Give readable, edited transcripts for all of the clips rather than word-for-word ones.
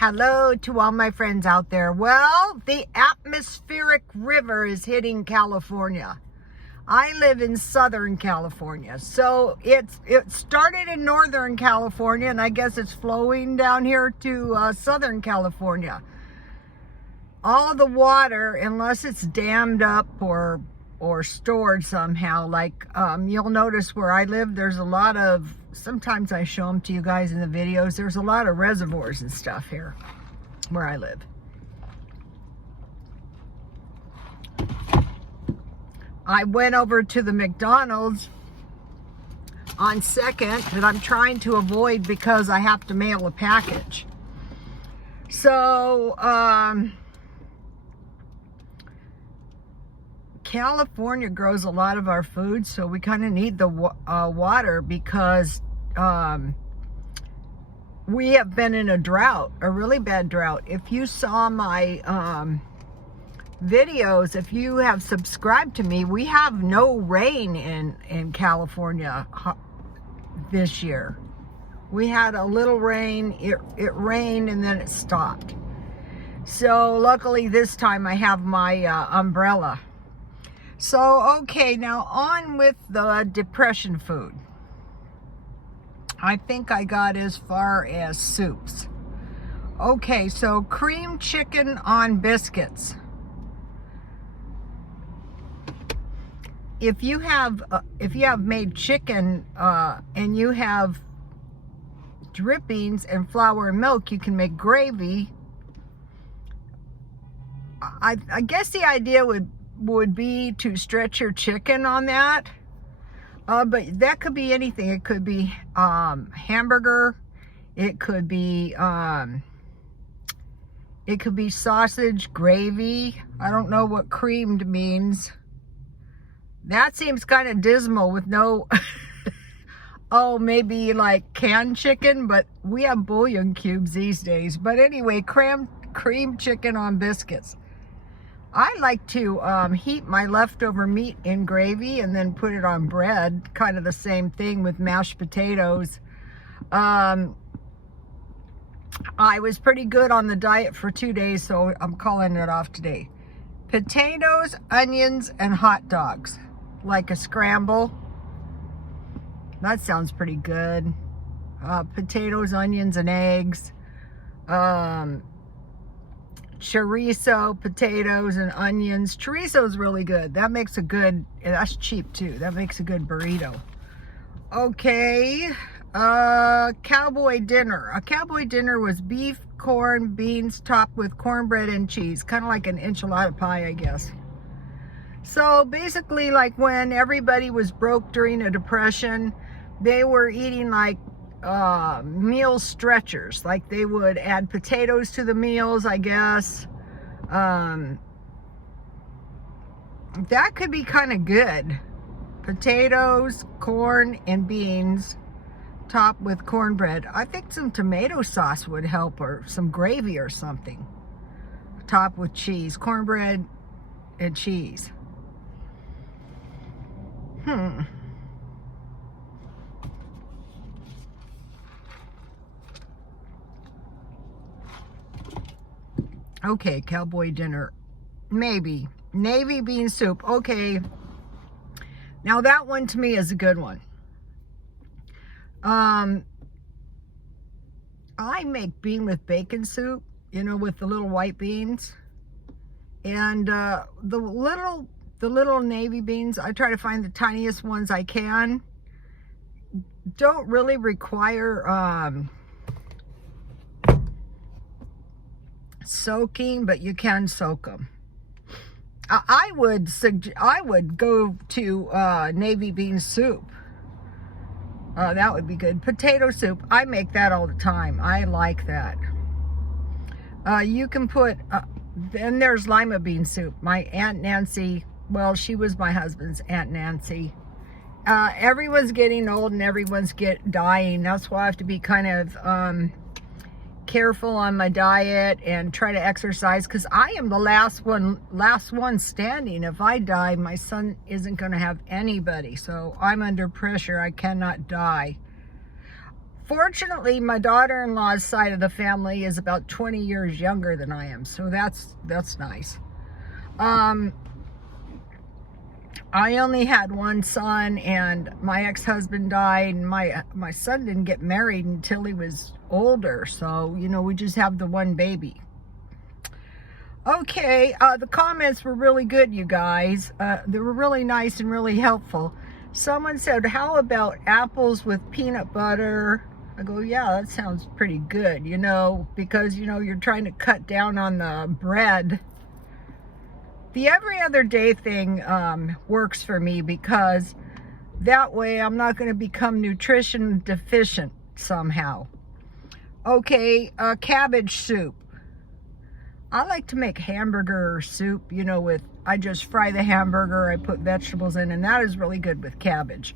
Hello to all my friends out there. Well, the atmospheric river is hitting California. I live in Southern California, so it started in Northern California, and I guess it's flowing down here to Southern California. All the water, unless it's dammed up or stored somehow, like you'll notice where I live, there's a lot of, sometimes I show them to you guys in the videos, there's a lot of reservoirs and stuff here where I live. I went over to the McDonald's on 2nd that I'm trying to avoid because I have to mail a package. So, California grows a lot of our food, so we kind of need the water because we have been in a drought, a really bad drought. If you saw my videos, if you have subscribed to me, we have no rain in California this year. We had a little rain, it rained and then it stopped. So luckily this time I have my umbrella. So, okay, now on with the depression food. I think I got as far as soups. Okay, so cream chicken on biscuits. If you have made chicken and you have drippings and flour and milk, you can make gravy. I guess the idea would be to stretch your chicken on that, but that could be anything. It could be hamburger, it could be sausage gravy. I don't know what creamed means. That seems kind of dismal with no oh, maybe like canned chicken, but we have bouillon cubes these days. But anyway, cream chicken on biscuits. I like to heat my leftover meat in gravy and then put it on bread. Kind of the same thing with mashed potatoes. I was pretty good on the diet for 2 days, so I'm calling it off today. Potatoes, onions, and hot dogs. Like a scramble. That sounds pretty good. Potatoes, onions, and eggs. Chorizo, potatoes, and onions. Chorizo is really good. That makes a good, that's cheap too. That makes a good burrito. Okay, Cowboy Dinner. A Cowboy Dinner was beef, corn, beans, topped with cornbread and cheese. Kind of like an enchilada pie, I guess. So basically, like when everybody was broke during a depression, they were eating like meal stretchers. Like they would add potatoes to the meals, I guess. That could be kind of good. Potatoes, corn, and beans topped with cornbread. I think some tomato sauce would help, or some gravy or something. Topped with cheese, cornbread and cheese. Okay, Cowboy Dinner. Maybe. Navy bean soup. Okay. Now that one to me is a good one. I make bean with bacon soup, you know, with the little white beans. And the little navy beans, I try to find the tiniest ones I can. Don't really require soaking, but you can soak them. I would go to navy bean soup. That would be good. Potato soup, I make that all the time. I like that. You can put, then there's lima bean soup. My Aunt Nancy, well, she was my husband's Aunt Nancy. Everyone's getting old and everyone's dying. That's why I have to be kind of careful on my diet and try to exercise, because I am the last one standing. If I die, my son isn't going to have anybody, so I'm under pressure. I cannot die. Fortunately, my daughter-in-law's side of the family is about 20 years younger than I am, so that's nice. I only had one son, and my ex-husband died, and my son didn't get married until he was older, so, you know, we just have the one baby. Okay, the comments were really good, you guys. They were really nice and really helpful. Someone said, how about apples with peanut butter? I go, yeah, that sounds pretty good, you know, because, you know, you're trying to cut down on the bread. The every other day thing works for me, because that way I'm not going to become nutrition deficient somehow. Okay, cabbage soup. I like to make hamburger soup, you know, I just fry the hamburger, I put vegetables in, and that is really good with cabbage.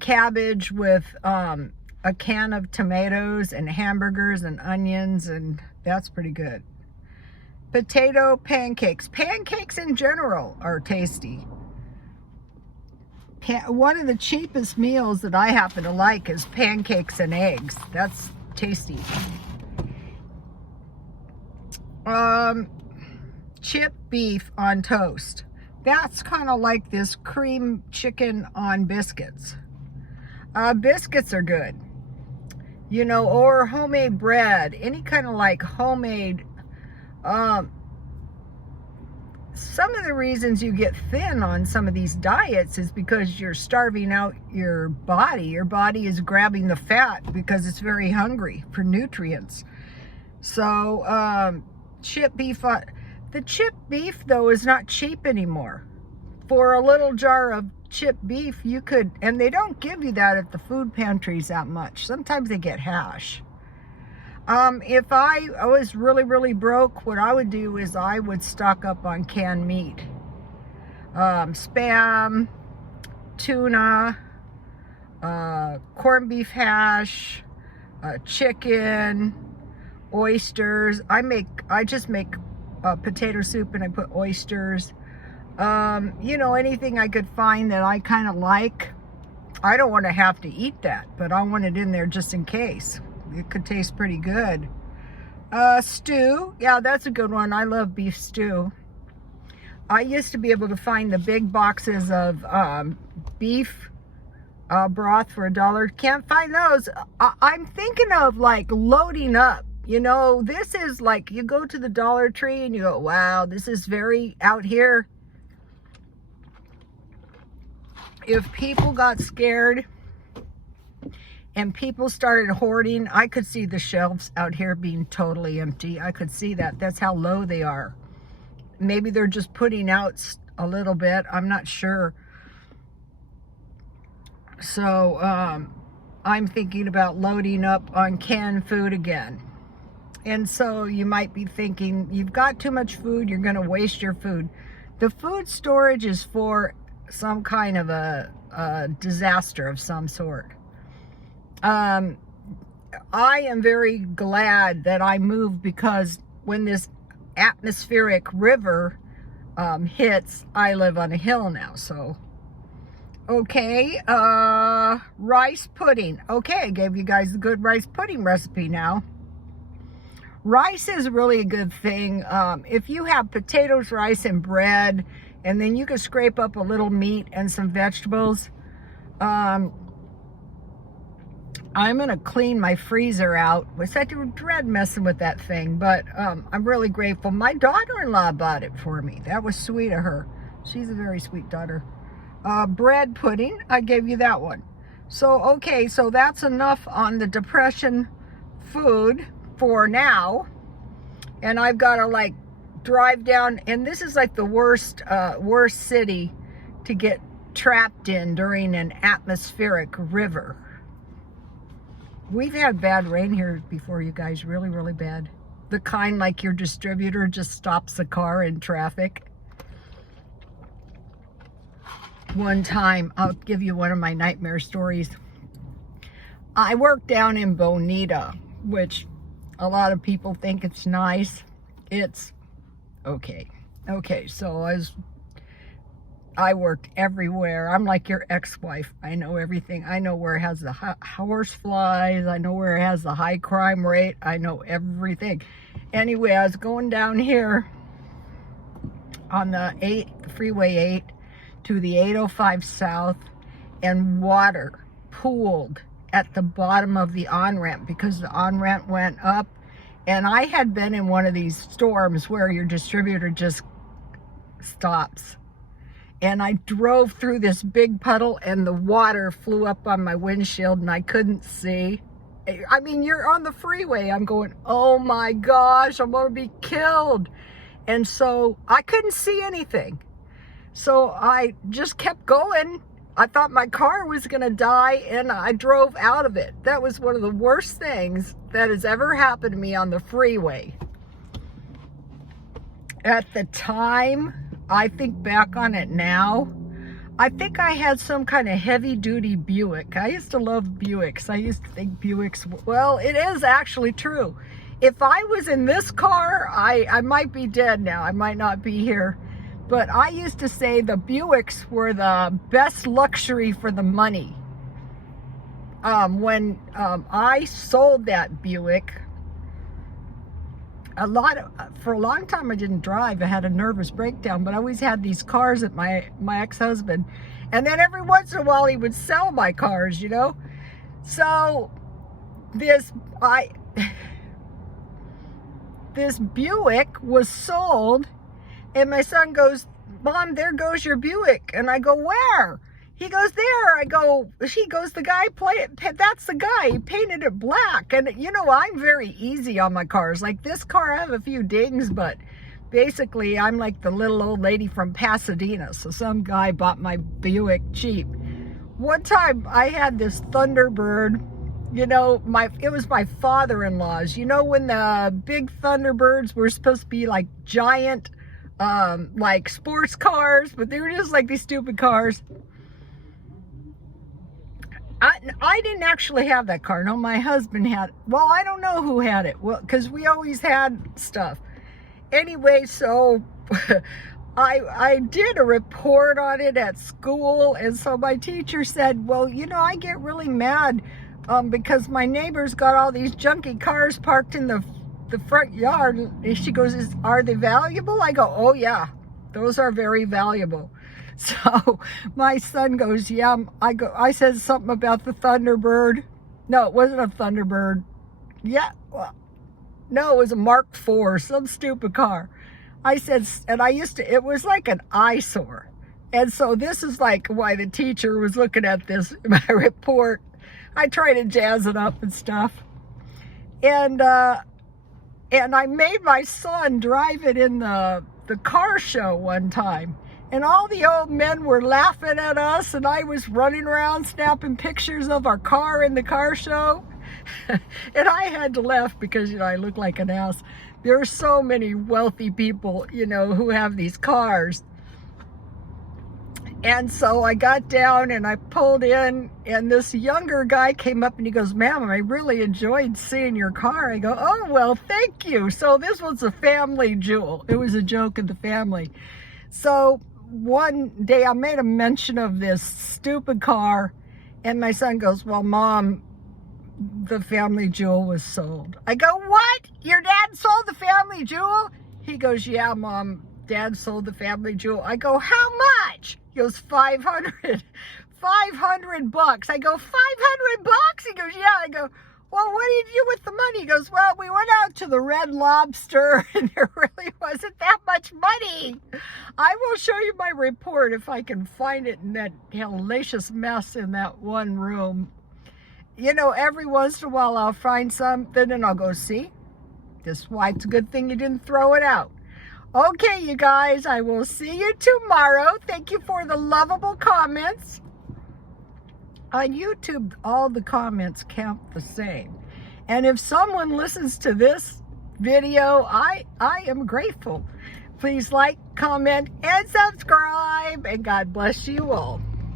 Cabbage with a can of tomatoes and hamburgers and onions, and that's pretty good. Potato pancakes. Pancakes in general are tasty. One of the cheapest meals that I happen to like is pancakes and eggs. That's tasty. Chipped beef on toast. That's kind of like this cream chicken on biscuits. Biscuits are good. You know, or homemade bread. Any kind of like homemade. Some of the reasons you get thin on some of these diets is because you're starving out your body. Your body is grabbing the fat because it's very hungry for nutrients. So, chipped beef. The chipped beef, though, is not cheap anymore. For a little jar of chipped beef, you could, and they don't give you that at the food pantries that much. Sometimes they get hash. If I was really, really broke, what I would do is I would stock up on canned meat. Spam, tuna, corned beef hash, chicken, oysters. I just make potato soup, and I put oysters. You know, anything I could find that I kind of like. I don't want to have to eat that, but I want it in there just in case. It could taste pretty good. Stew. Yeah, that's a good one. I love beef stew. I used to be able to find the big boxes of beef broth for $1. Can't find those. I'm thinking of like loading up. You know, this is like, you go to the Dollar Tree and you go, wow, this is very out here. If people got scared and people started hoarding, I could see the shelves out here being totally empty. I could see that. That's how low they are. Maybe they're just putting out a little bit. I'm not sure. So, I'm thinking about loading up on canned food again. And so you might be thinking, you've got too much food, you're going to waste your food. The food storage is for some kind of a disaster of some sort. I am very glad that I moved, because when this atmospheric river hits, I live on a hill now, so. Okay, rice pudding. Okay, I gave you guys a good rice pudding recipe now. Rice is really a good thing. If you have potatoes, rice, and bread, and then you can scrape up a little meat and some vegetables. I'm going to clean my freezer out. I said to dread messing with that thing, but I'm really grateful. My daughter-in-law bought it for me. That was sweet of her. She's a very sweet daughter. Bread pudding, I gave you that one. So, okay, so that's enough on the depression food for now. And I've got to like drive down, and this is like the worst city to get trapped in during an atmospheric river. We've had bad rain here before, you guys, really, really bad. The kind like your distributor just stops the car in traffic. One time, I'll give you one of my nightmare stories. I work down in Bonita, which a lot of people think it's nice. It's okay. Okay, so I was I worked everywhere. I'm like your ex-wife. I know everything. I know where it has the horse flies. I know where it has the high crime rate. I know everything. Anyway, I was going down here on the Freeway 8 to the 805 South, and water pooled at the bottom of the on-ramp because the on-ramp went up. And I had been in one of these storms where your distributor just stops. And I drove through this big puddle and the water flew up on my windshield and I couldn't see. I mean, you're on the freeway. I'm going, oh my gosh, I'm going to be killed. And so I couldn't see anything. So I just kept going. I thought my car was going to die and I drove out of it. That was one of the worst things that has ever happened to me on the freeway. At the time, I think back on it now, I think I had some kind of heavy-duty Buick. I used to love Buicks. I used to think Buicks, well, it is actually true. If I was in this car, I might be dead now. I might not be here. But I used to say the Buicks were the best luxury for the money. When I sold that Buick, for a long time I didn't drive. I had a nervous breakdown, but I always had these cars at my ex-husband. And then every once in a while he would sell my cars, you know? So this Buick was sold, and my son goes, Mom, there goes your Buick. And I go, where? He goes, there. He goes, the guy that's the guy. He painted it black. And, you know, I'm very easy on my cars. Like this car, I have a few dings, but basically I'm like the little old lady from Pasadena. So some guy bought my Buick cheap. One time I had this Thunderbird, you know, it was my father-in-law's. You know, when the big Thunderbirds were supposed to be like giant, like sports cars, but they were just like these stupid cars. I didn't actually have that car. No, my husband had it. Well, I don't know who had it. Well, because we always had stuff. Anyway, so I did a report on it at school. And so my teacher said, well, you know, I get really mad because my neighbor's got all these junky cars parked in the front yard. And she goes, are they valuable? I go, oh, yeah, those are very valuable. So my son goes, yeah, I said something about the Thunderbird. No, it wasn't a Thunderbird. Yeah, well, no, it was a Mark IV, some stupid car. I said, and it was like an eyesore. And so this is like why the teacher was looking at this, my report. I try to jazz it up and stuff. And I made my son drive it in the car show one time. And all the old men were laughing at us, and I was running around snapping pictures of our car in the car show. And I had to laugh because, you know, I look like an ass. There are so many wealthy people, you know, who have these cars. And so I got down and I pulled in, and this younger guy came up and he goes, ma'am, I really enjoyed seeing your car. I go, oh, well, thank you. So this was a family jewel. It was a joke in the family. So one day I made a mention of this stupid car, and my son goes, well, Mom, the family jewel was sold. I go, what? Your dad sold the family jewel? He goes, yeah, Mom, Dad sold the family jewel. I go, how much? He goes, 500 bucks. I go, 500 bucks? He goes, yeah. I go, well, what did you do with the money? He goes, well, we went out to the Red Lobster and there really wasn't that much money. I will show you my report if I can find it in that hellacious mess in that one room. You know, every once in a while I'll find something and I'll go, see, this is why it's a good thing you didn't throw it out. Okay, you guys, I will see you tomorrow. Thank you for the lovable comments. On YouTube, all the comments count the same. And if someone listens to this video, I am grateful. Please like, comment, and subscribe. And God bless you all.